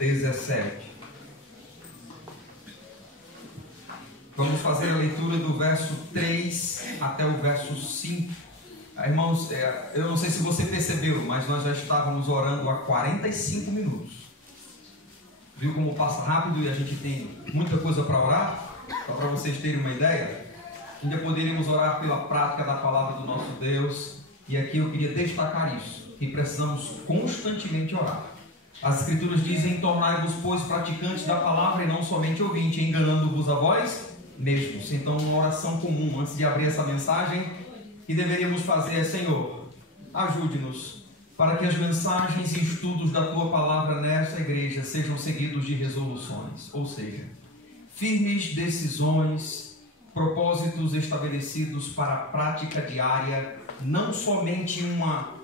17. Vamos fazer a leitura do verso 3 até o verso 5. Irmãos, eu não sei se você percebeu, mas nós já estávamos orando há 45 minutos. Viu como passa rápido e a gente tem muita coisa para orar? Só para vocês terem uma ideia, ainda poderíamos orar pela prática da palavra do nosso Deus. E aqui eu queria destacar isso, que precisamos constantemente orar. As Escrituras dizem: tornai-vos, pois, praticantes da palavra e não somente ouvintes, enganando-vos a vós mesmos. Então, uma oração comum antes de abrir essa mensagem que deveríamos fazer é: Senhor, ajude-nos para que as mensagens e estudos da Tua palavra nesta igreja sejam seguidos de resoluções, ou seja, firmes decisões, propósitos estabelecidos para a prática diária, não somente uma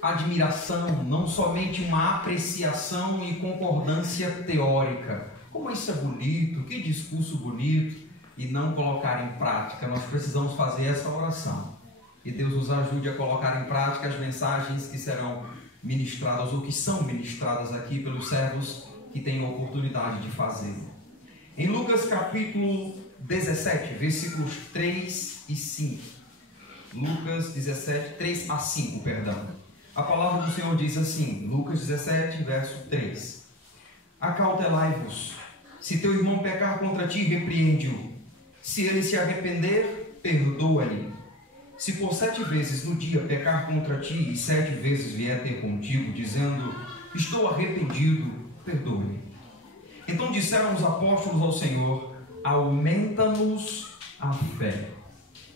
admiração, não somente uma apreciação e concordância teórica. Como isso é bonito, que discurso bonito, e não colocar em prática. Nós precisamos fazer essa oração. E Deus nos ajude a colocar em prática as mensagens que serão ministradas ou que são ministradas aqui pelos servos que têm a oportunidade de fazê-lo. Em Lucas capítulo 17, versículos 3 e 5. Lucas 17, 3 a 5, perdão. A palavra do Senhor diz assim, Lucas 17, verso 3. Acautelai-vos, se teu irmão pecar contra ti, repreende-o. Se ele se arrepender, perdoa-lhe. Se por 7 vezes no dia pecar contra ti, e 7 vezes vier ter contigo, dizendo, estou arrependido, perdoa-lhe. Então disseram os apóstolos ao Senhor, aumenta-nos a fé.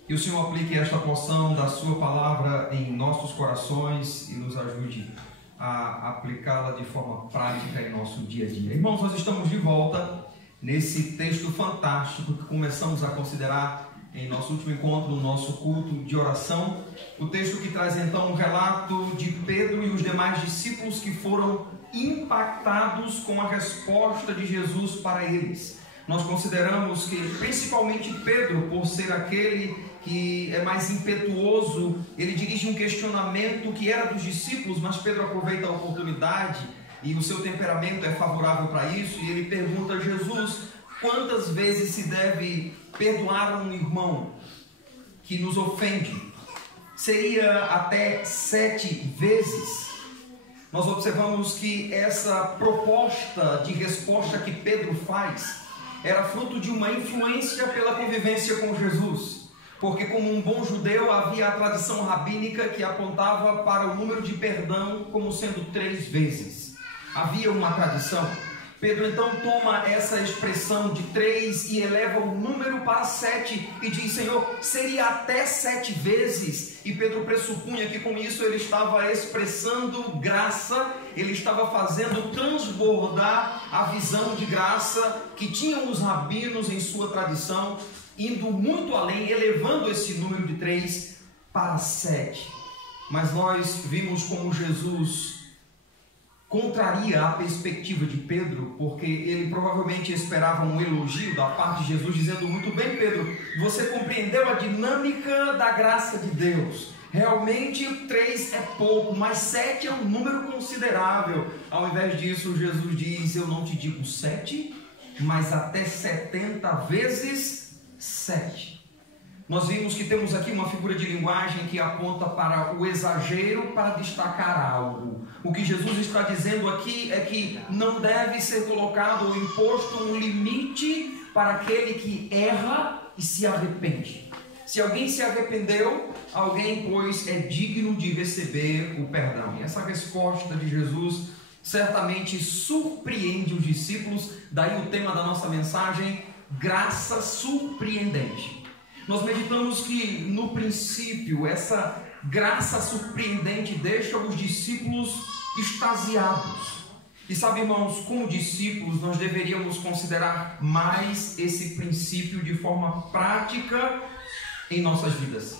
Que o Senhor aplique esta porção da sua palavra em nossos corações e nos ajude a aplicá-la de forma prática em nosso dia a dia. Irmãos, nós estamos de volta nesse texto fantástico que começamos a considerar em nosso último encontro, no nosso culto de oração. O texto que traz então um relato de Pedro e os demais discípulos que foram impactados com a resposta de Jesus para eles. Nós consideramos que principalmente Pedro, por ser aquele que é mais impetuoso, ele dirige um questionamento que era dos discípulos, mas Pedro aproveita a oportunidade e o seu temperamento é favorável para isso, e ele pergunta a Jesus, quantas vezes se deve perdoar um irmão que nos ofende? Seria até 7 vezes? Nós observamos que essa proposta de resposta que Pedro faz era fruto de uma influência pela convivência com Jesus, porque como um bom judeu havia a tradição rabínica que apontava para o número de perdão como sendo 3 vezes. Havia uma tradição. Pedro então toma essa expressão de 3 e eleva o número para 7 e diz, Senhor, seria até 7 vezes? E Pedro pressupunha que com isso ele estava expressando graça, ele estava fazendo transbordar a visão de graça que tinham os rabinos em sua tradição, indo muito além, elevando esse número de 3 para 7. Mas nós vimos como Jesus contraria a perspectiva de Pedro, porque ele provavelmente esperava um elogio da parte de Jesus, dizendo, muito bem Pedro, você compreendeu a dinâmica da graça de Deus, realmente 3 é pouco, mas 7 é um número considerável. Ao invés disso, Jesus diz, eu não te digo 7, mas até 70 vezes 7. Nós vimos que temos aqui uma figura de linguagem que aponta para o exagero para destacar algo. O que Jesus está dizendo aqui é que não deve ser colocado ou imposto um limite para aquele que erra e se arrepende. Se alguém se arrependeu, alguém, pois, é digno de receber o perdão. E essa resposta de Jesus certamente surpreende os discípulos, daí o tema da nossa mensagem, graça surpreendente. Nós meditamos que no princípio essa graça surpreendente deixa os discípulos extasiados. E sabe, irmãos, como discípulos nós deveríamos considerar mais esse princípio de forma prática em nossas vidas.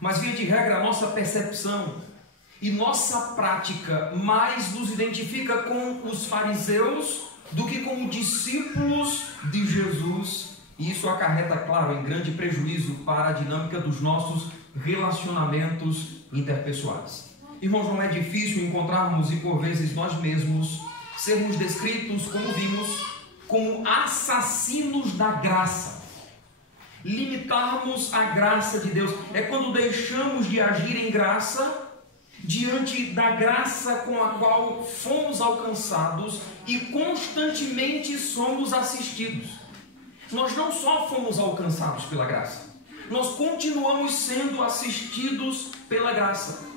Mas via de regra a nossa percepção e nossa prática mais nos identifica com os fariseus do que com os discípulos de Jesus. E isso acarreta, claro, em grande prejuízo para a dinâmica dos nossos relacionamentos interpessoais. Irmãos, não é difícil encontrarmos e por vezes nós mesmos sermos descritos, como vimos, como assassinos da graça. Limitarmos a graça de Deus é quando deixamos de agir em graça diante da graça com a qual fomos alcançados e constantemente somos assistidos. Nós não só fomos alcançados pela graça, nós continuamos sendo assistidos pela graça.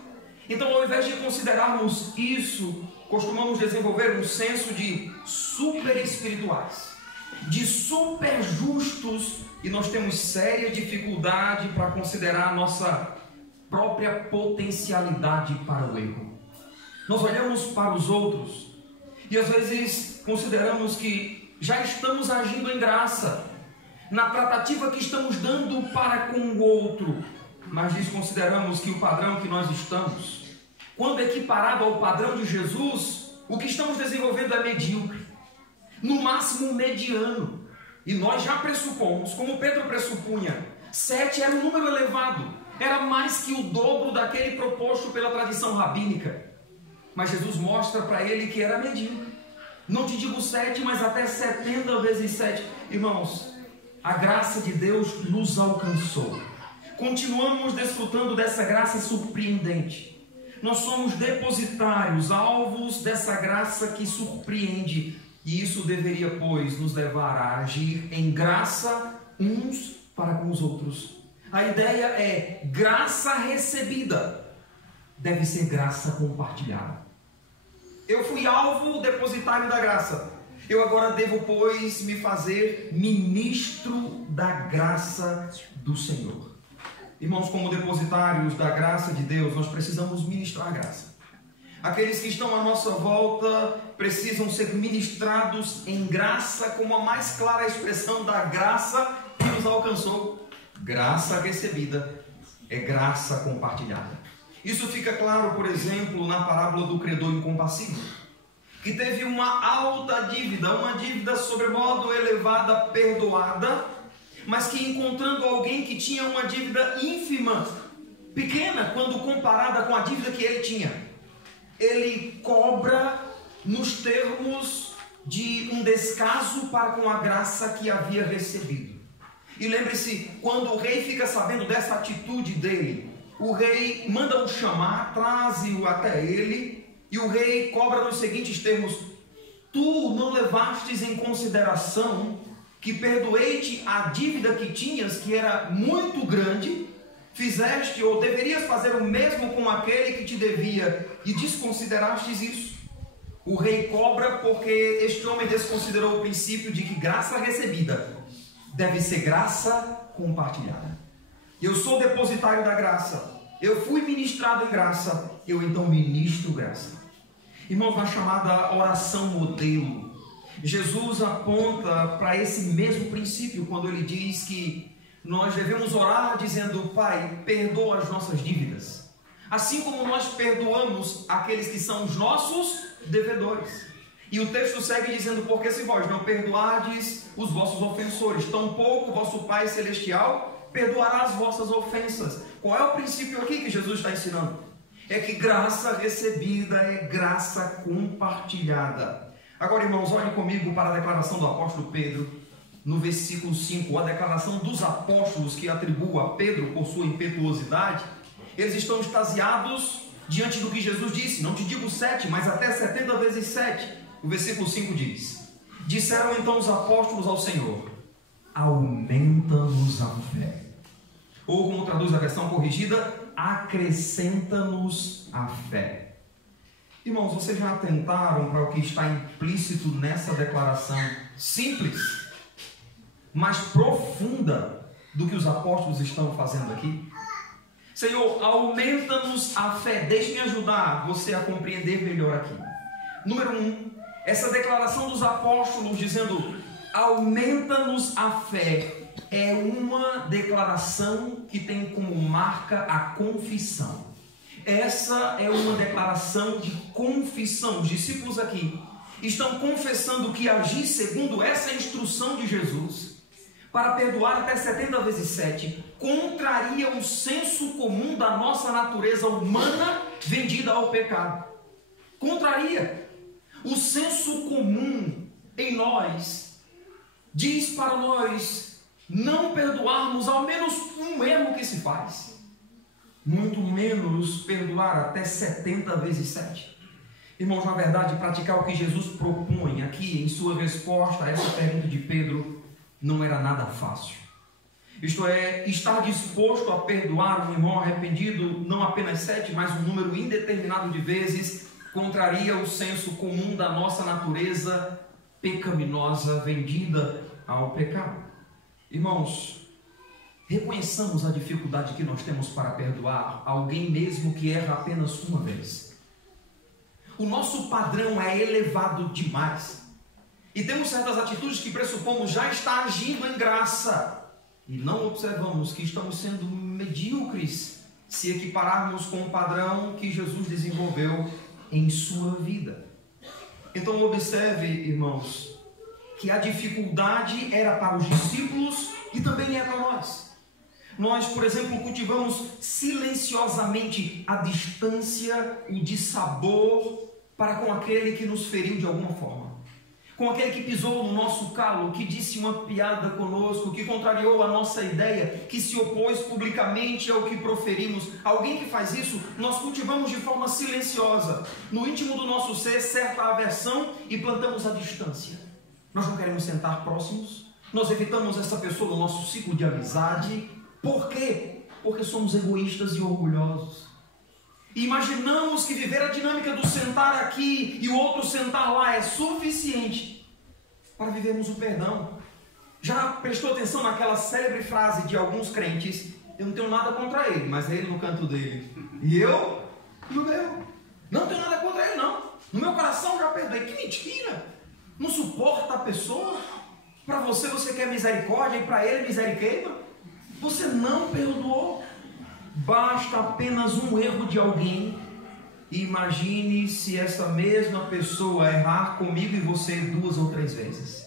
Então, ao invés de considerarmos isso, costumamos desenvolver um senso de super espirituais, de super justos, e nós temos séria dificuldade para considerar a nossa própria potencialidade para o erro. Nós olhamos para os outros e às vezes consideramos que já estamos agindo em graça, na tratativa que estamos dando para com o outro, mas desconsideramos que o padrão que nós estamos, quando equiparado ao padrão de Jesus, o que estamos desenvolvendo é medíocre, no máximo mediano. E nós já pressupomos, como Pedro pressupunha, 7 era um número elevado, era mais que o dobro daquele proposto pela tradição rabínica. Mas Jesus mostra para ele que era medíocre. Não te digo 7, mas até 70 vezes 7. Irmãos, a graça de Deus nos alcançou. Continuamos desfrutando dessa graça surpreendente. Nós somos depositários, alvos dessa graça que surpreende. E isso deveria, pois, nos levar a agir em graça uns para com os outros. A ideia é graça recebida deve ser graça compartilhada. Eu fui alvo depositário da graça. Eu agora devo, pois, me fazer ministro da graça do Senhor. Irmãos, como depositários da graça de Deus, nós precisamos ministrar a graça. Aqueles que estão à nossa volta precisam ser ministrados em graça, como a mais clara expressão da graça que nos alcançou. Graça recebida é graça compartilhada. Isso fica claro, por exemplo, na parábola do credor incompassível, que teve uma alta dívida, uma dívida sobremodo elevada, perdoada, mas que encontrando alguém que tinha uma dívida ínfima, pequena, quando comparada com a dívida que ele tinha, ele cobra nos termos de um descaso para com a graça que havia recebido. E lembre-se, quando o rei fica sabendo dessa atitude dele, o rei manda-o chamar, traze-o até ele, e o rei cobra nos seguintes termos: tu não levastes em consideração que perdoei-te a dívida que tinhas, que era muito grande, fizeste ou deverias fazer o mesmo com aquele que te devia e desconsiderastes isso. O rei cobra porque este homem desconsiderou o princípio de que graça recebida deve ser graça compartilhada. Eu sou depositário da graça, eu fui ministrado em graça, eu então ministro graça. Irmãos, na chamada oração modelo, Jesus aponta para esse mesmo princípio quando ele diz que nós devemos orar dizendo: Pai, perdoa as nossas dívidas, assim como nós perdoamos aqueles que são os nossos devedores. E o texto segue dizendo: porque se vós não perdoardes os vossos ofensores, tampouco o vosso Pai Celestial perdoará as vossas ofensas. Qual é o princípio aqui que Jesus está ensinando? É que graça recebida é graça compartilhada. Agora, irmãos, olhem comigo para a declaração do apóstolo Pedro, no versículo 5, a declaração dos apóstolos que atribuo a Pedro por sua impetuosidade. Eles estão extasiados diante do que Jesus disse. Não te digo 7, mas até 70 vezes 7. O versículo 5 diz: disseram então os apóstolos ao Senhor: aumenta-nos a fé. Ou, como traduz a versão corrigida, acrescenta-nos a fé. Irmãos, vocês já atentaram para o que está implícito nessa declaração simples, mas profunda do que os apóstolos estão fazendo aqui? Senhor, aumenta-nos a fé. Deixe-me ajudar você a compreender melhor aqui. Número 1, essa declaração dos apóstolos dizendo aumenta-nos a fé é uma declaração que tem como marca a confissão. Essa é uma declaração de confissão. Os discípulos aqui estão confessando que agir segundo essa instrução de Jesus para perdoar até 70 vezes 7 contraria o senso comum da nossa natureza humana vendida ao pecado. Contraria. O senso comum em nós diz para nós não perdoarmos ao menos um erro que se faz, muito menos perdoar até 70 vezes 7. Irmãos, na verdade, praticar o que Jesus propõe aqui em sua resposta a essa pergunta de Pedro não era nada fácil. Isto é, estar disposto a perdoar um irmão arrependido não apenas 7, mas um número indeterminado de vezes, contraria o senso comum da nossa natureza pecaminosa, vendida ao pecado. Irmãos, reconheçamos a dificuldade que nós temos para perdoar alguém mesmo que erra apenas uma vez. O nosso padrão é elevado demais. E temos certas atitudes que pressupomos já estar agindo em graça. E não observamos que estamos sendo medíocres se equipararmos com o padrão que Jesus desenvolveu em sua vida. Então observe, irmãos, que a dificuldade era para os discípulos e também é para nós. Nós, por exemplo, cultivamos silenciosamente a distância, o dissabor para com aquele que nos feriu de alguma forma. Com aquele que pisou no nosso calo, que disse uma piada conosco, que contrariou a nossa ideia, que se opôs publicamente ao que proferimos. Alguém que faz isso, nós cultivamos de forma silenciosa, no íntimo do nosso ser, certa aversão e plantamos a distância. Nós não queremos sentar próximos, nós evitamos essa pessoa no nosso ciclo de amizade. Por quê? Porque somos egoístas e orgulhosos. E imaginamos que viver a dinâmica do sentar aqui e o outro sentar lá é suficiente para vivermos o perdão. Já prestou atenção naquela célebre frase de alguns crentes? Eu não tenho nada contra ele, mas é ele no canto dele. E eu no meu. Não tenho nada contra ele, não. No meu coração já perdoei. Que mentira! Não suporta a pessoa? Para você quer misericórdia e para ele misericórdia? Você não perdoou. Basta apenas um erro de alguém. E imagine se essa mesma pessoa errar comigo e você 2 ou 3 vezes.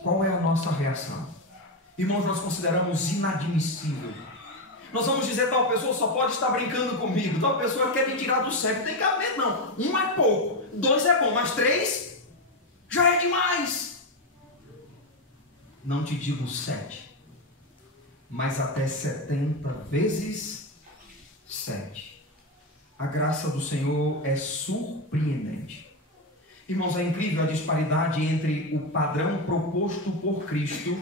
Qual é a nossa reação? Irmãos, nós consideramos inadmissível. Nós vamos dizer, tal pessoa só pode estar brincando comigo, tal pessoa quer me tirar do sério. Tem cabimento não. 1 é pouco, 2 é bom, mas 3 já é demais. Não te digo 7, mas até 70 vezes 7. A graça do Senhor é surpreendente. Irmãos, é incrível a disparidade entre o padrão proposto por Cristo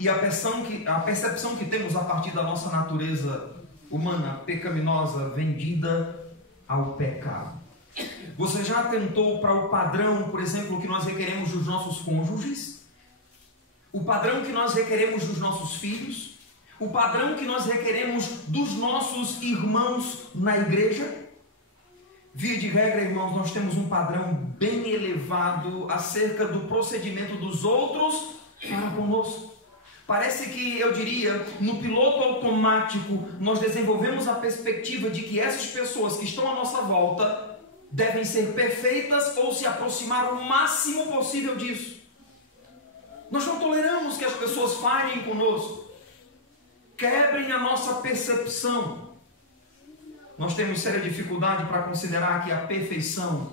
e a percepção que temos a partir da nossa natureza humana, pecaminosa, vendida ao pecado. Você já atentou para o padrão, por exemplo, que nós requeremos dos nossos cônjuges? O padrão que nós requeremos dos nossos filhos? O padrão que nós requeremos dos nossos irmãos na igreja? Via de regra, irmãos, nós temos um padrão bem elevado acerca do procedimento dos outros para conosco. Parece que, eu diria, no piloto automático, nós desenvolvemos a perspectiva de que essas pessoas que estão à nossa volta devem ser perfeitas ou se aproximar o máximo possível disso. Nós não toleramos que as pessoas falhem conosco, quebrem a nossa percepção. Nós temos séria dificuldade para considerar que a perfeição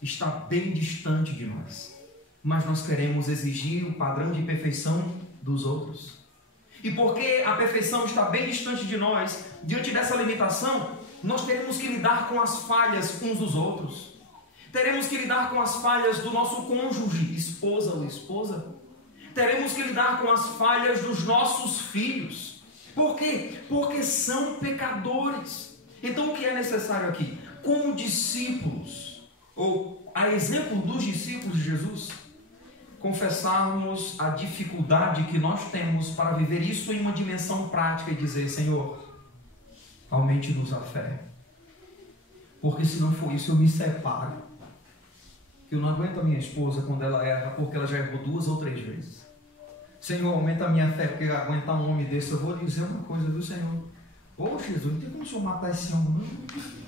está bem distante de nós, mas nós queremos exigir o padrão de perfeição dos outros. E porque a perfeição está bem distante de nós, diante dessa limitação, nós teremos que lidar com as falhas uns dos outros. Teremos que lidar com as falhas do nosso cônjuge, esposa ou esposa. Teremos que lidar com as falhas dos nossos filhos. Por quê? Porque são pecadores. Então o que é necessário aqui? Como discípulos, ou a exemplo dos discípulos de Jesus, confessarmos a dificuldade que nós temos para viver isso em uma dimensão prática e dizer: Senhor, aumente-nos a fé, porque se não for isso eu me separo. Eu não aguento a minha esposa quando ela erra, porque ela já errou 2 ou 3 vezes. Senhor, aumenta a minha fé, porque aguentar um homem desse. Eu vou dizer uma coisa do Senhor: ô Jesus, não tem como o Senhor matar esse homem, não.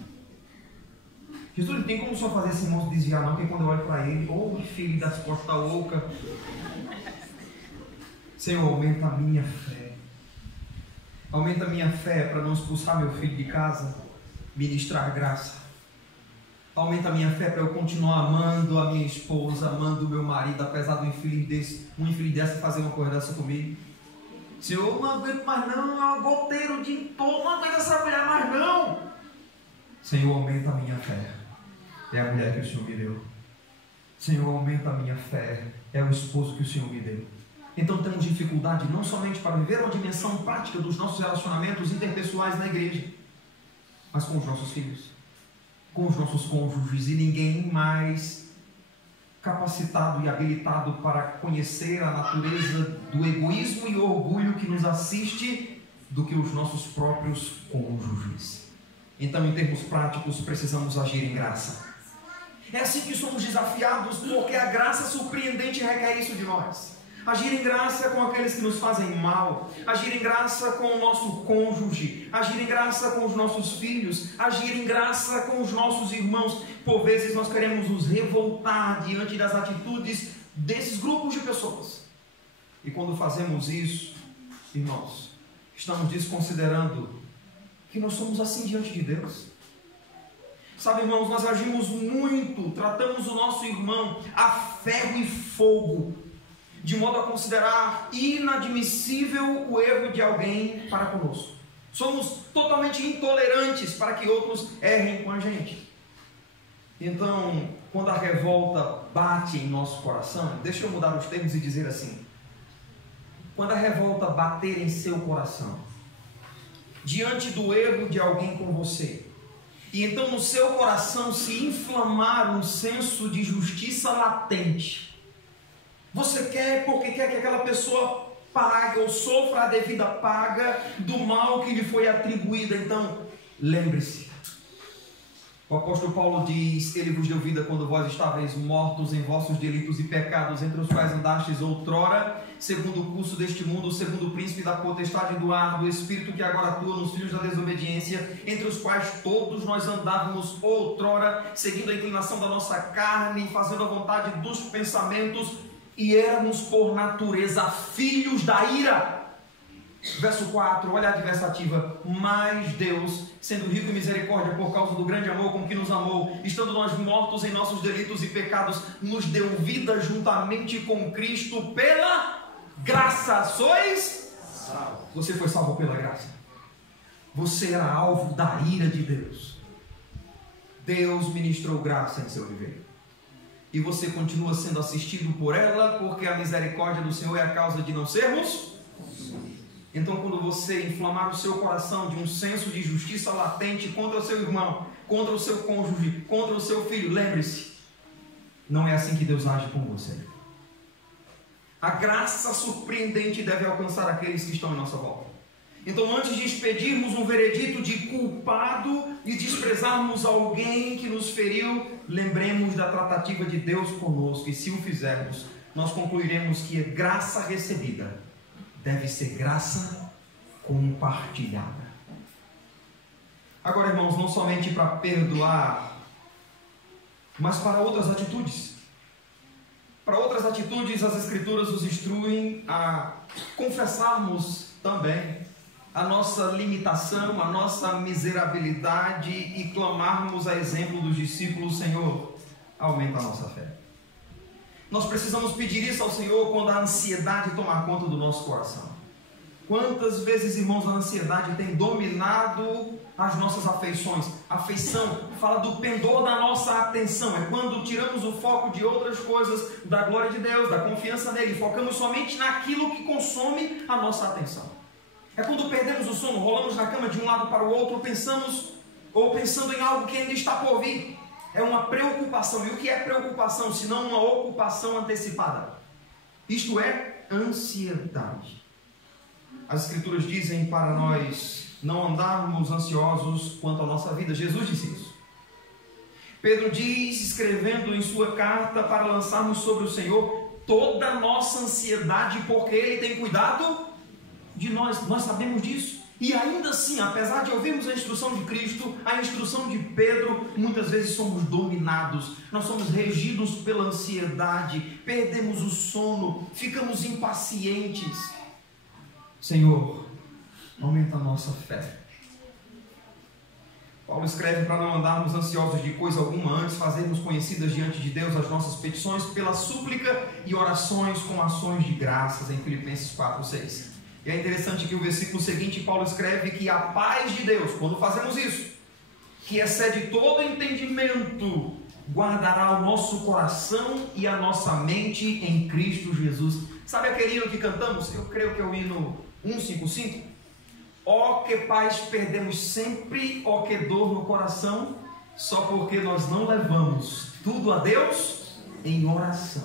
Jesus, não tem como o Senhor fazer esse moço desviar, não, porque quando eu olho para ele, ô filho das costas loucas. Senhor, aumenta a minha fé. Aumenta a minha fé para não expulsar meu filho de casa, ministrar graça. Aumenta a minha fé para eu continuar amando a minha esposa, amando o meu marido, apesar do infeliz dessa fazer uma coisa dessa comigo. Senhor, não aguento mais não, é um goteiro o dia todo, não aguento essa mulher mais não. Senhor, aumenta a minha fé. É a mulher que o Senhor me deu. Senhor, aumenta a minha fé. É o esposo que o Senhor me deu. Então temos dificuldade não somente para viver uma dimensão prática dos nossos relacionamentos interpessoais na igreja, mas com os nossos filhos, com os nossos cônjuges, e ninguém mais capacitado e habilitado para conhecer a natureza do egoísmo e orgulho que nos assiste do que os nossos próprios cônjuges. Então, em termos práticos, precisamos agir em graça. É assim que somos desafiados, porque a graça surpreendente requer isso de nós. Agir em graça com aqueles que nos fazem mal, agir em graça com o nosso cônjuge, agir em graça com os nossos filhos, agir em graça com os nossos irmãos. Por vezes nós queremos nos revoltar diante das atitudes desses grupos de pessoas. E quando fazemos isso, irmãos, estamos desconsiderando que nós somos assim diante de Deus. Sabe, irmãos, nós agimos muito, tratamos o nosso irmão a ferro e fogo, de modo a considerar inadmissível o erro de alguém para conosco. Somos totalmente intolerantes para que outros errem com a gente. Então, quando a revolta bate em nosso coração, deixa eu mudar os termos e dizer assim: quando a revolta bater em seu coração, diante do erro de alguém com você, e então no seu coração se inflamar um senso de justiça latente, você quer porque quer que aquela pessoa pague ou sofra a devida paga do mal que lhe foi atribuído. Então, lembre-se, o apóstolo Paulo diz: Ele vos deu vida quando vós estáveis mortos em vossos delitos e pecados, entre os quais andastes outrora, segundo o curso deste mundo, segundo o príncipe da potestade do ar, do espírito que agora atua nos filhos da desobediência, entre os quais todos nós andávamos outrora, seguindo a inclinação da nossa carne, fazendo a vontade dos pensamentos, e éramos por natureza filhos da ira. Verso 4, olha a adversativa: mas Deus, sendo rico em misericórdia por causa do grande amor com que nos amou, estando nós mortos em nossos delitos e pecados, nos deu vida juntamente com Cristo. Pela graça sois salvos. Você foi salvo pela graça. Você era alvo da ira de Deus. Deus ministrou graça em seu viver, e você continua sendo assistido por ela, porque a misericórdia do Senhor é a causa de não sermos consumidos. Então, quando você inflamar o seu coração de um senso de justiça latente contra o seu irmão, contra o seu cônjuge, contra o seu filho, lembre-se, não é assim que Deus age com você. A graça surpreendente deve alcançar aqueles que estão em nossa volta. Então, antes de expedirmos um veredito de culpado e desprezarmos alguém que nos feriu, lembremos da tratativa de Deus conosco, e se o fizermos, nós concluiremos que a graça recebida deve ser graça compartilhada. Agora, irmãos, não somente para perdoar, mas para outras atitudes. Para outras atitudes, as Escrituras nos instruem a confessarmos também a nossa limitação, a nossa miserabilidade, e clamarmos a exemplo dos discípulos: Senhor, aumenta a nossa fé. Nós precisamos pedir isso ao Senhor quando a ansiedade tomar conta do nosso coração. Quantas vezes, irmãos, a ansiedade tem dominado as nossas afeições? Afeição fala do pendor da nossa atenção. É quando tiramos o foco de outras coisas, da glória de Deus, da confiança nele, e focamos somente naquilo que consome a nossa atenção. É quando perdemos o sono, rolamos na cama de um lado para o outro, pensando em algo que ainda está por vir. É uma preocupação. E o que é preocupação, senão uma ocupação antecipada? Isto é ansiedade. As Escrituras dizem para nós não andarmos ansiosos quanto à nossa vida. Jesus disse isso. Pedro diz, escrevendo em sua carta, para lançarmos sobre o Senhor toda a nossa ansiedade, porque Ele tem cuidado de nós. Nós sabemos disso. E ainda assim, apesar de ouvirmos a instrução de Cristo, a instrução de Pedro, muitas vezes somos dominados, nós somos regidos pela ansiedade, perdemos o sono, ficamos impacientes. Senhor, aumenta a nossa fé. Paulo escreve para não andarmos ansiosos de coisa alguma, antes fazermos conhecidas diante de Deus as nossas petições pela súplica e orações com ações de graças, em Filipenses 4:6. E é interessante que o versículo seguinte, Paulo escreve que a paz de Deus, quando fazemos isso, que excede todo entendimento, guardará o nosso coração e a nossa mente em Cristo Jesus. Sabe aquele hino que cantamos? Eu creio que é o hino 155. Ó que paz perdemos sempre, ó que dor no coração, só porque nós não levamos tudo a Deus em oração.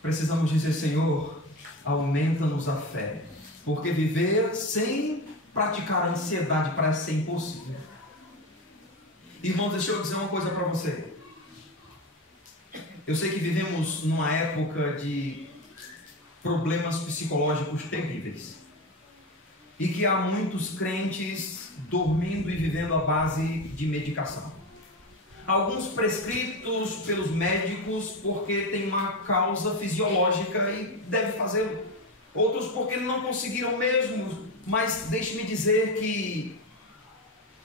Precisamos dizer: Senhor, aumenta-nos a fé, porque viver sem praticar a ansiedade parece ser impossível. Irmãos, deixa eu dizer uma coisa para você. Eu sei que vivemos numa época de problemas psicológicos terríveis, e que há muitos crentes dormindo e vivendo à base de medicação. Alguns prescritos pelos médicos porque tem uma causa fisiológica e deve fazê-lo. Outros porque não conseguiram mesmo. Mas deixe-me dizer que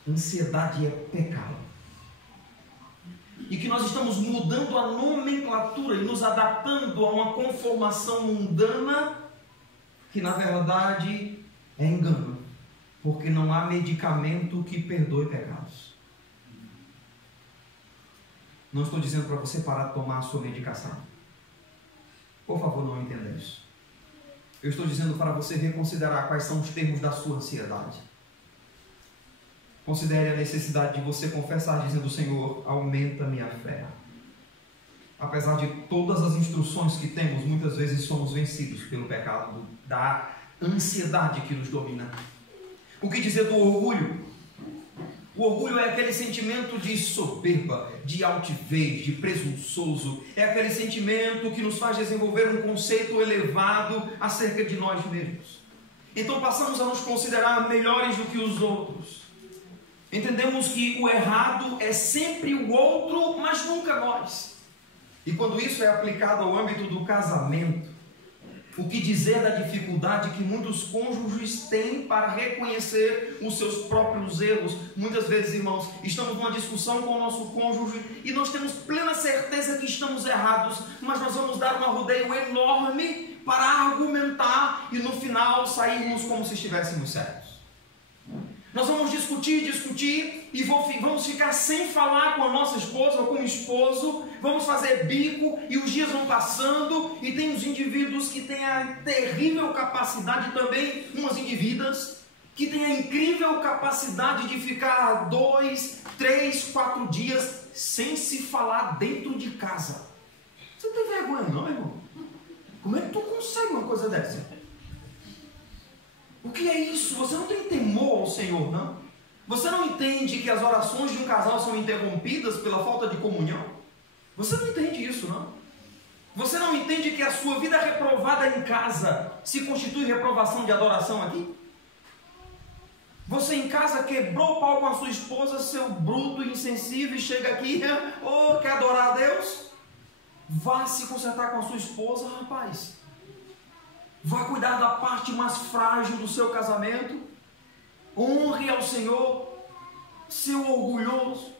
ansiedade é pecado. E que nós estamos mudando a nomenclatura e nos adaptando a uma conformação mundana que na verdade é engano, porque não há medicamento que perdoe pecados. Não estou dizendo para você parar de tomar a sua medicação. Por favor, não entenda isso. Eu estou dizendo para você reconsiderar quais são os termos da sua ansiedade. Considere a necessidade de você confessar dizendo: Senhor, aumenta minha fé. Apesar de todas as instruções que temos, muitas vezes somos vencidos pelo pecado da ansiedade que nos domina. O que dizer do orgulho? O orgulho é aquele sentimento de soberba, de altivez, de presunçoso. É aquele sentimento que nos faz desenvolver um conceito elevado acerca de nós mesmos. Então passamos a nos considerar melhores do que os outros. Entendemos que o errado é sempre o outro, mas nunca nós. E quando isso é aplicado ao âmbito do casamento, o que dizer da dificuldade que muitos cônjuges têm para reconhecer os seus próprios erros? Muitas vezes, irmãos, estamos numa discussão com o nosso cônjuge e nós temos plena certeza que estamos errados, mas nós vamos dar um arrodeio enorme para argumentar e no final sairmos como se estivéssemos certos. Nós vamos discutir e vamos ficar sem falar com a nossa esposa ou com o esposo, vamos fazer bico e os dias vão passando e tem os indivíduos que têm a terrível capacidade também, umas indivíduas, que têm a incrível capacidade de ficar 2, 3, 4 dias sem se falar dentro de casa. Você não tem vergonha não, irmão? Como é que tu consegue uma coisa dessa? O que é isso? Você não tem temor ao Senhor, não? Você não entende que as orações de um casal são interrompidas pela falta de comunhão? Você não entende isso, não? Você não entende que a sua vida reprovada em casa se constitui reprovação de adoração aqui? Você em casa quebrou o pau com a sua esposa, seu bruto e insensível, e chega aqui, quer adorar a Deus? Vá se consertar com a sua esposa, rapaz. Vá cuidar da parte mais frágil do seu casamento. Honre ao Senhor. Seu orgulhoso.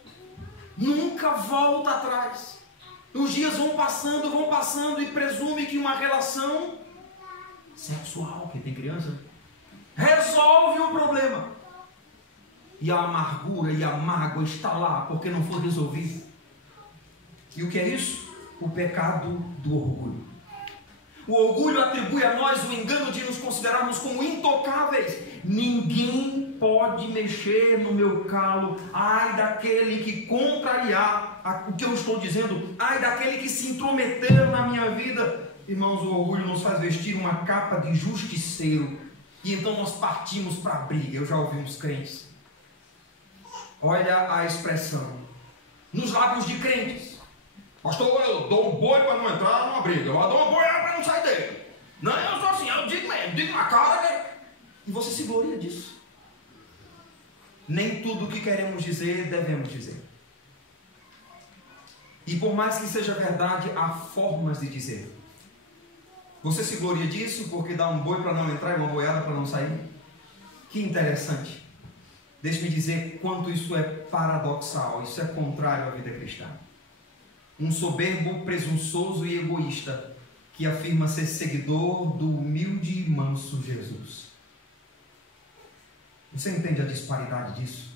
Nunca volta atrás. Os dias vão passando e presume que uma relação sexual, que tem criança, resolve o problema. E a amargura e a mágoa está lá porque não foi resolvido. E o que é isso? O pecado do orgulho. O orgulho atribui a nós o engano de nos considerarmos como intocáveis. Ninguém pode mexer no meu calo. Ai daquele que contrariar o que eu estou dizendo. Ai daquele que se intrometeu na minha vida. Irmãos, o orgulho nos faz vestir uma capa de justiceiro. E então nós partimos para a briga. Eu já ouvi uns crentes. Olha a expressão. Nos lábios de crentes. Pastor, eu dou um boi para não entrar numa briga. Eu dou uma boiada para não sair dele. Não, eu sou assim, eu digo na cara dele. E você se gloria disso. Nem tudo o que queremos dizer, devemos dizer. E por mais que seja verdade, há formas de dizer. Você se gloria disso porque dá um boi para não entrar e uma boiada para não sair? Que interessante. Deixe-me dizer quanto isso é paradoxal, isso é contrário à vida cristã. Um soberbo, presunçoso e egoísta que afirma ser seguidor do humilde e manso Jesus. Você entende a disparidade disso?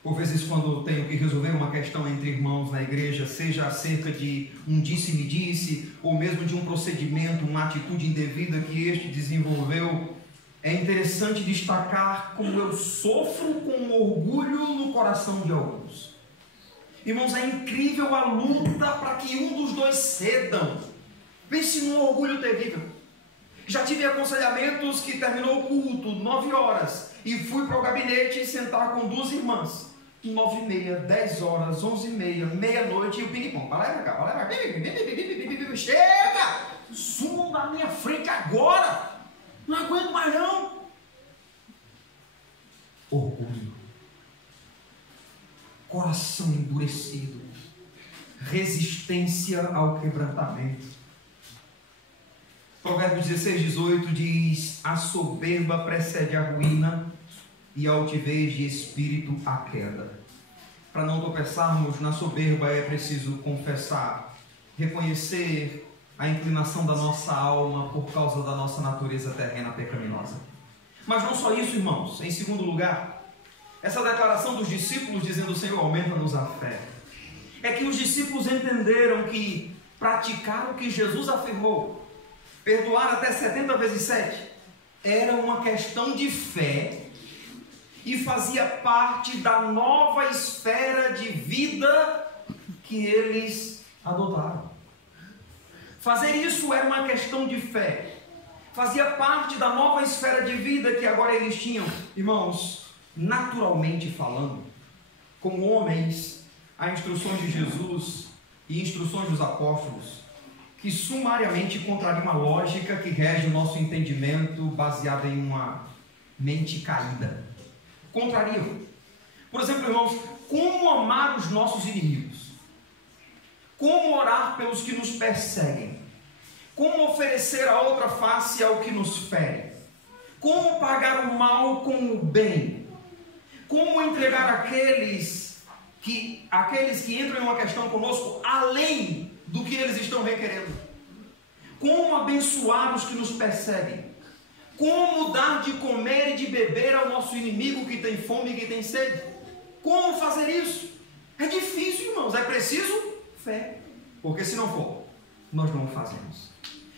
Por vezes, quando tenho que resolver uma questão entre irmãos na igreja, seja acerca de um disse-me-disse, ou mesmo de um procedimento, uma atitude indevida que este desenvolveu, é interessante destacar como eu sofro com orgulho no coração de alguns. Irmãos, é incrível a luta para que um dos dois cedam. Pense num orgulho terrível. Já tive aconselhamentos que terminou o culto 9 horas e fui para o gabinete sentar com 2 irmãs. 9h30, 10 horas, 11h30, meia-noite e o ping-pong. Vai lá pra cá, vai lá pra cá. Chega! Sumam da minha frente agora! Não aguento mais não! Orgulho. Coração endurecido. Resistência ao quebrantamento. Provérbios 16:18 diz: a soberba precede a ruína e a altivez de espírito a queda. Para não tropeçarmos na soberba é preciso confessar, reconhecer a inclinação da nossa alma por causa da nossa natureza terrena pecaminosa. Mas não só isso, irmãos. Em segundo lugar, essa declaração dos discípulos dizendo: Senhor, aumenta-nos a fé, é que os discípulos entenderam que praticar o que Jesus afirmou, perdoar até 70 vezes 7, era uma questão de fé e fazia parte da nova esfera de vida que eles adotaram. Fazer isso era uma questão de fé, fazia parte da nova esfera de vida que agora eles tinham. Irmãos, naturalmente falando, como homens, há instruções de Jesus e instruções dos apóstolos que sumariamente contrariam a lógica que rege o nosso entendimento baseado em uma mente caída. Contrariam. Por exemplo, irmãos, como amar os nossos inimigos? Como orar pelos que nos perseguem? Como oferecer a outra face ao que nos fere? Como pagar o mal com o bem? Como entregar aqueles que entram em uma questão conosco além do que eles estão requerendo? Como abençoar os que nos perseguem? Como dar de comer e de beber ao nosso inimigo que tem fome e que tem sede? Como fazer isso? É difícil, irmãos, é preciso fé, porque se não for, nós não o fazemos.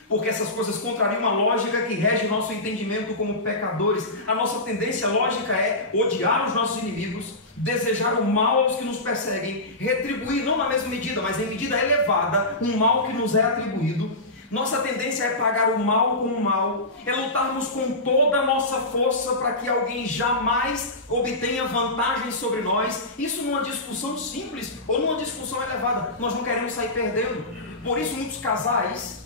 Porque essas coisas contrariam a lógica que rege o nosso entendimento como pecadores. A nossa tendência lógica é odiar os nossos inimigos, desejar o mal aos que nos perseguem, retribuir, não na mesma medida, mas em medida elevada, um mal que nos é atribuído. Nossa tendência é pagar o mal com o mal, é lutarmos com toda a nossa força para que alguém jamais obtenha vantagem sobre nós. Isso numa discussão simples ou numa discussão elevada, nós não queremos sair perdendo. Por isso muitos casais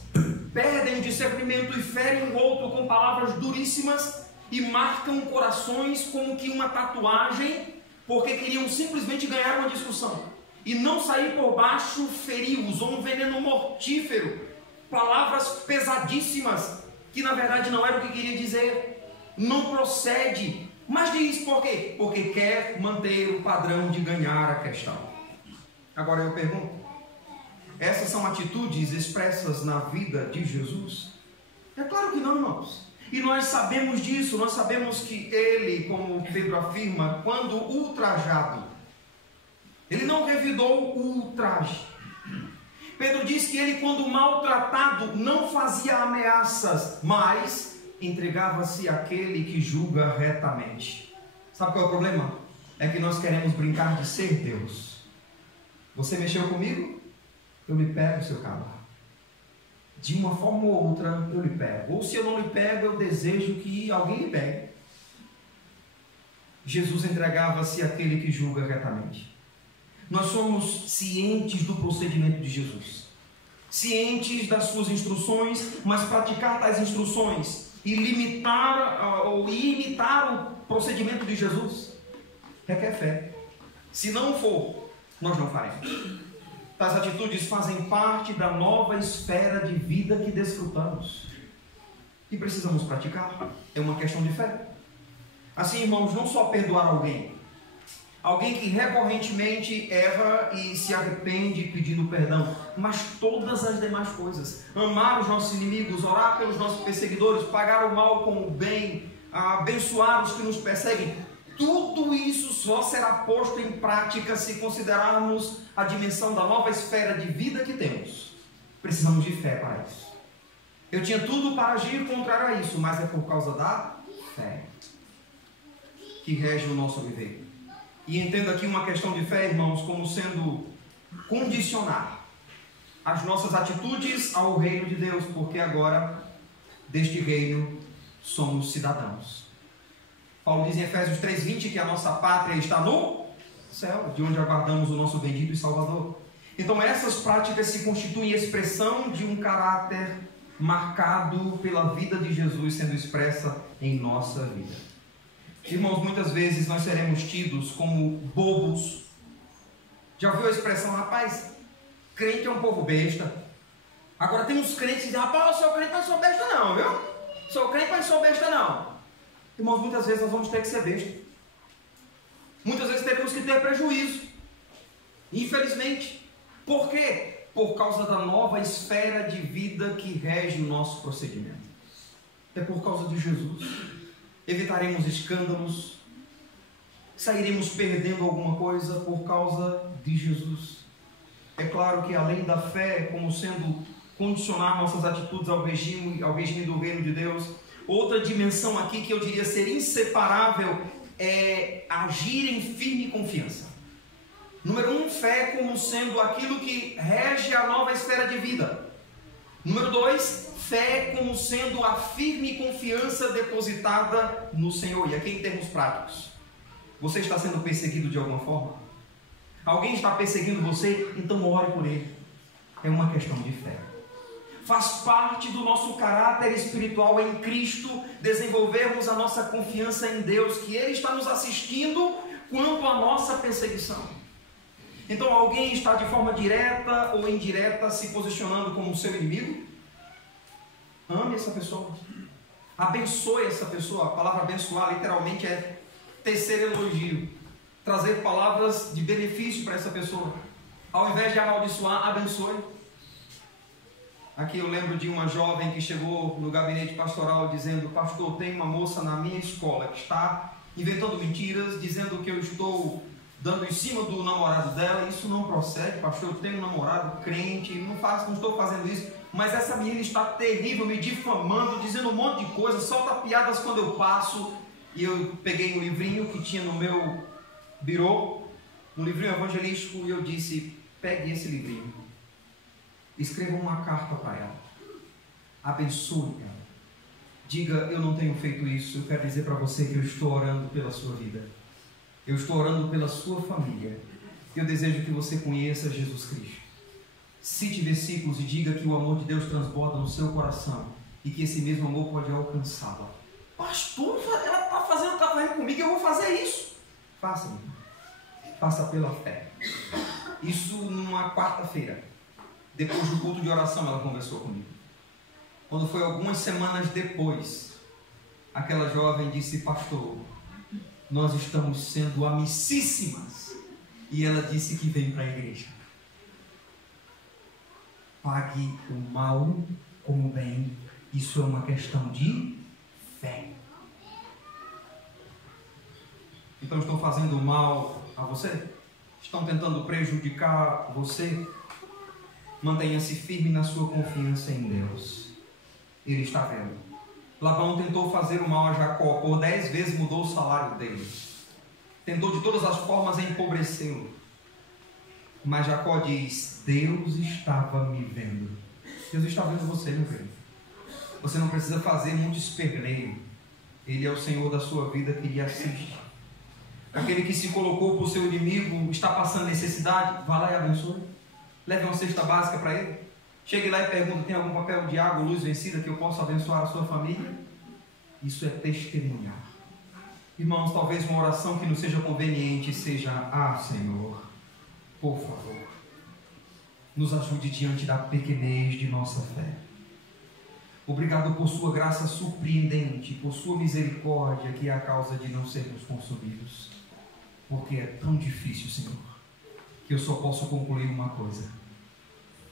perdem o discernimento e ferem o outro com palavras duríssimas e marcam corações como que uma tatuagem, porque queriam simplesmente ganhar uma discussão e não sair por baixo feridos ou um veneno mortífero. Palavras pesadíssimas, que na verdade não era o que queria dizer, não procede, mas diz por quê? Porque quer manter o padrão de ganhar a questão. Agora eu pergunto, essas são atitudes expressas na vida de Jesus? É claro que não, irmãos. E nós sabemos disso, nós sabemos que ele, como Pedro afirma, quando ultrajado, ele não revidou o ultraje. Pedro diz que ele, quando maltratado, não fazia ameaças, mas entregava-se àquele que julga retamente. Sabe qual é o problema? É que nós queremos brincar de ser Deus. Você mexeu comigo? Eu lhe pego, seu cabra. De uma forma ou outra, eu lhe pego. Ou se eu não lhe pego, eu desejo que alguém lhe pegue. Jesus entregava-se àquele que julga retamente. Nós somos cientes do procedimento de Jesus, cientes das suas instruções, mas praticar tais instruções e limitar ou imitar o procedimento de Jesus requer fé. Se não for, nós não faremos. Tais atitudes fazem parte da nova esfera de vida que desfrutamos e precisamos praticar. É uma questão de fé. Assim, irmãos, não só perdoar alguém que recorrentemente erra e se arrepende pedindo perdão, mas todas as demais coisas. Amar os nossos inimigos, orar pelos nossos perseguidores, pagar o mal com o bem, abençoar os que nos perseguem. Tudo isso só será posto em prática se considerarmos a dimensão da nova esfera de vida que temos. Precisamos de fé para isso. Eu tinha tudo para agir contrário a isso, mas é por causa da fé que rege o nosso viver. E entendo aqui uma questão de fé, irmãos, como sendo condicionar as nossas atitudes ao reino de Deus, porque agora deste reino somos cidadãos. Paulo diz em Efésios 3:20 que a nossa pátria está no céu, de onde aguardamos o nosso bendito e Salvador. Então essas práticas se constituem expressão de um caráter marcado pela vida de Jesus sendo expressa em nossa vida. Irmãos, muitas vezes nós seremos tidos como bobos. Já ouviu a expressão, rapaz, crente é um povo besta? Agora tem uns crentes que dizem, rapaz, eu sou crente, mas sou besta não, viu? Sou crente, mas sou besta não. Irmãos, muitas vezes nós vamos ter que ser besta. Muitas vezes teremos que ter prejuízo. Infelizmente. Por quê? Por causa da nova esfera de vida que rege o nosso procedimento. É por causa de Jesus. Evitaremos escândalos. Sairemos perdendo alguma coisa por causa de Jesus. É claro que além da fé como sendo condicionar nossas atitudes ao regime do reino de Deus, outra dimensão aqui que eu diria ser inseparável é agir em firme confiança. Número 1, fé como sendo aquilo que rege a nova esfera de vida. Número 2, fé como sendo a firme confiança depositada no Senhor. E aqui em termos práticos, você está sendo perseguido de alguma forma? Alguém está perseguindo você? Então ore por ele. É uma questão de fé. Faz parte do nosso caráter espiritual em Cristo desenvolvermos a nossa confiança em Deus, que Ele está nos assistindo quanto à nossa perseguição. Então alguém está de forma direta ou indireta se posicionando como seu inimigo? Ame essa pessoa. Abençoe essa pessoa. A palavra abençoar literalmente é tecer elogio. Trazer palavras de benefício para essa pessoa. Ao invés de amaldiçoar, abençoe. Aqui eu lembro de uma jovem que chegou no gabinete pastoral dizendo: pastor, tem uma moça na minha escola que está inventando mentiras, dizendo que eu estou dando em cima do namorado dela. Isso não procede, pastor, eu tenho um namorado crente, não estou fazendo isso, mas essa menina está terrível, me difamando, dizendo um monte de coisa, solta piadas quando eu passo. E eu peguei um livrinho que tinha no meu birô, um livrinho evangelístico, e eu disse: pegue esse livrinho, escreva uma carta para ela, abençoe ela, diga: eu não tenho feito isso, eu quero dizer para você que eu estou orando pela sua vida, eu estou orando pela sua família, eu desejo que você conheça Jesus Cristo. Cite versículos e diga que o amor de Deus transborda no seu coração e que esse mesmo amor pode alcançá-la. Pastor, ela está fazendo comigo, eu vou fazer isso. Faça, meu irmão. Faça pela fé. Isso numa quarta-feira, depois do culto de oração, ela conversou comigo. Quando foi algumas semanas depois, aquela jovem disse: pastor, nós estamos sendo amicíssimas. E ela disse que vem para a igreja. Pague o mal com o bem. Isso é uma questão de fé. Então estão fazendo mal a você? Estão tentando prejudicar você? Mantenha-se firme na sua confiança em Deus. Ele está vendo. Labão tentou fazer o mal a Jacó, por 10 vezes mudou o salário dele. Tentou de todas as formas empobrecê-lo. Mas Jacó diz: Deus estava me vendo. Deus está vendo você, meu filho. Você não precisa fazer muito esperneio. Ele é o Senhor da sua vida que lhe assiste. Aquele que se colocou por seu inimigo está passando necessidade, vá lá e abençoe. Leve uma cesta básica para ele. Chegue lá e pergunte: tem algum papel de água, luz vencida que eu possa abençoar a sua família? Isso é testemunhar. Irmãos, talvez uma oração que não seja conveniente seja: ah, Senhor, por favor, nos ajude diante da pequenez de nossa fé. Obrigado por sua graça surpreendente, por sua misericórdia, que é a causa de não sermos consumidos. Porque é tão difícil, Senhor, que eu só posso concluir uma coisa.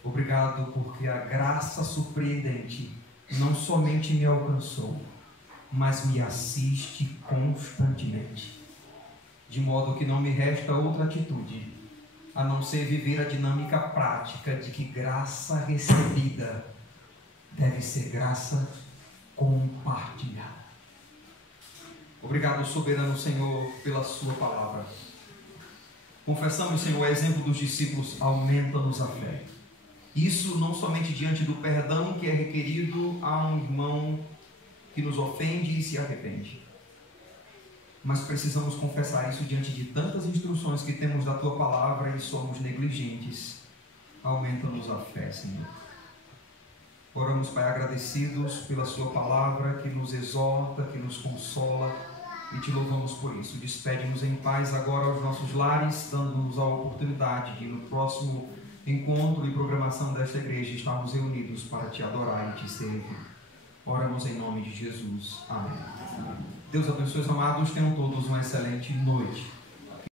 Obrigado porque a graça surpreendente não somente me alcançou, mas me assiste constantemente. De modo que não me resta outra atitude, a não ser viver a dinâmica prática de que graça recebida deve ser graça compartilhada. Obrigado, soberano Senhor, pela sua palavra. Confessamos, Senhor, o exemplo dos discípulos, aumenta-nos a fé. Isso não somente diante do perdão que é requerido a um irmão que nos ofende e se arrepende, mas precisamos confessar isso diante de tantas instruções que temos da Tua palavra e somos negligentes. Aumenta-nos a fé, Senhor. Oramos, Pai, agradecidos pela Sua palavra que nos exorta, que nos consola, e Te louvamos por isso. Despede-nos em paz agora aos nossos lares, dando-nos a oportunidade de, no próximo encontro e programação desta igreja, estarmos reunidos para Te adorar e Te servir. Oramos em nome de Jesus. Amém. Deus abençoe os amados. Tenham todos uma excelente noite.